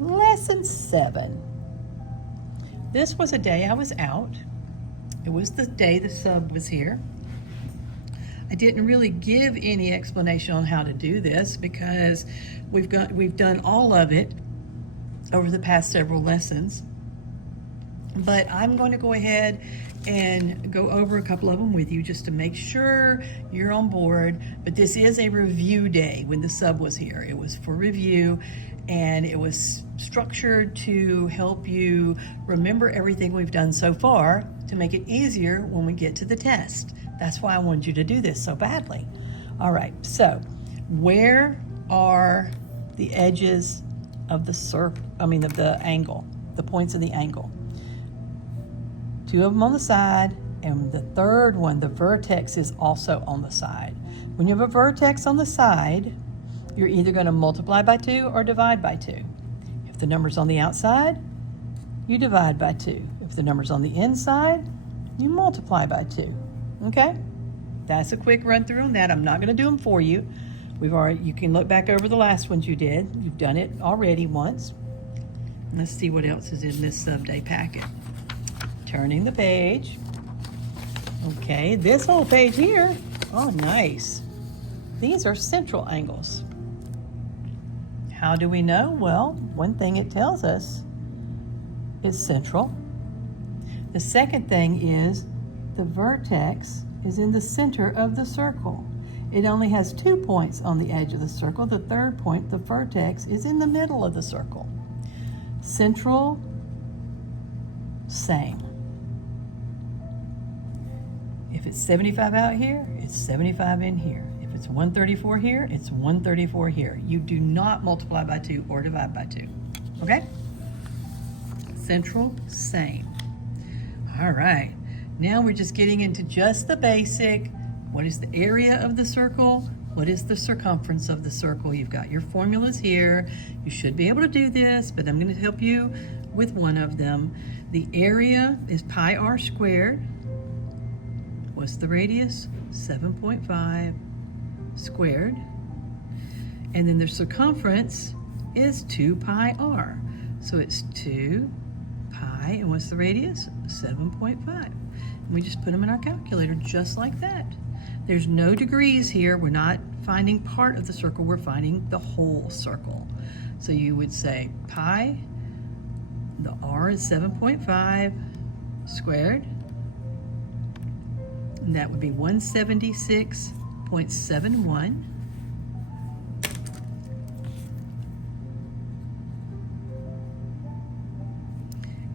Lesson 7. This was a day I was out. It was the day the sub was here. I didn't really give any explanation on how to do this because we've done all of it over the past several lessons. But I'm going to go ahead and go over a couple of them with you just to make sure you're on board. But this is a review day when the sub was here. It was for review, and it was structured to help you remember everything we've done so far to make it easier when we get to the test. That's why I wanted you to do this so badly. All right, so where are the edges of the angle, the points of the angle? 2 of them on the side, and the third one, the vertex, is also on the side. When you have a vertex on the side, you're either going to multiply by 2 or divide by 2. If the number's on the outside, you divide by 2. If the number's on the inside, you multiply by 2. Okay? That's a quick run through on that. I'm not going to do them for you. You can look back over the last ones you did. You've done it already once. Let's see what else is in this sub-day packet. Turning the page. Okay, this whole page here. Oh, nice. These are central angles. How do we know? Well, one thing it tells us is central. The second thing is the vertex is in the center of the circle. It only has 2 points on the edge of the circle. The third point, the vertex, is in the middle of the circle. Central, same. If it's 75 out here, it's 75 in here. If it's 134 here, it's 134 here. You do not multiply by 2 or divide by 2. Okay? Central, same. All right. Now we're just getting into just the basic. What is the area of the circle? What is the circumference of the circle? You've got your formulas here. You should be able to do this, but I'm going to help you with one of them. The area is pi r squared. What's the radius? 7.5 squared. And then the circumference is 2 pi r. So it's 2 pi, and what's the radius? 7.5. And we just put them in our calculator just like that. There's no degrees here. We're not finding part of the circle. We're finding the whole circle. So you would say pi, the r is 7.5 squared. And that would be 176.71.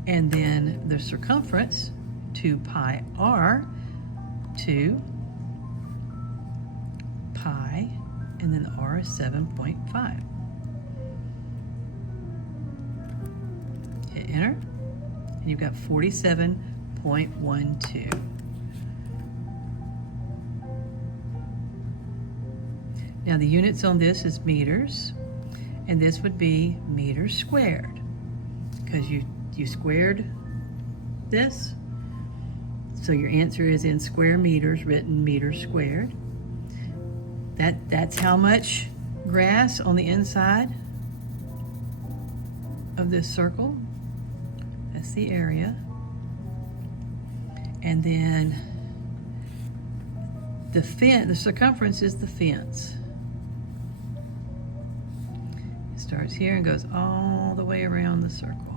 And then the circumference, 2 pi r, 2 pi, and then the r is 7.5. Hit enter, and you've got 47.12. Now the units on this is meters, and this would be meters squared, because you squared this, so your answer is in square meters, written meters squared. That's how much grass on the inside of this circle. That's the area. And then the circumference is the fence. It starts here and goes all the way around the circle.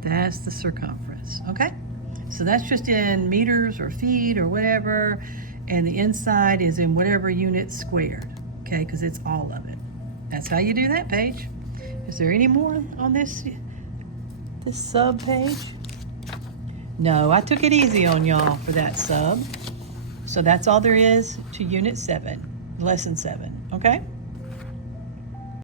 That's the circumference, okay? So that's just in meters or feet or whatever, and the inside is in whatever unit squared, okay? Because it's all of it. That's how you do that page. Is there any more on this sub page? No, I took it easy on y'all for that sub. So that's all there is to Unit 7, Lesson 7, okay?